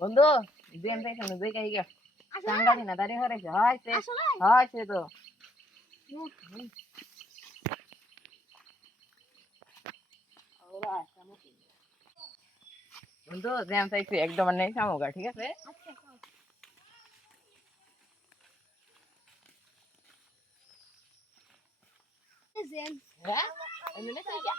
বন্ধু দিন থেকে শুনে দুই কাই গিয়া সাংগালি না দাঁড়িয়ে হরেছে হয় তো বন্ধু জ্যাম চাইছি একদম নেই সামোগা ঠিক আছে হ্যাঁ এমনি চাইছি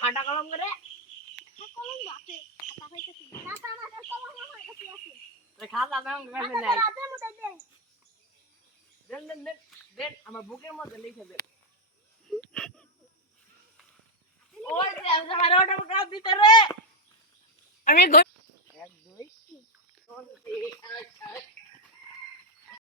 খাটা কলম করে খাতা দেন আমার বুকের মধ্যে লিখে দেন ওই যে আমার ওটা কাজ দিতে রে আমি 1 2 3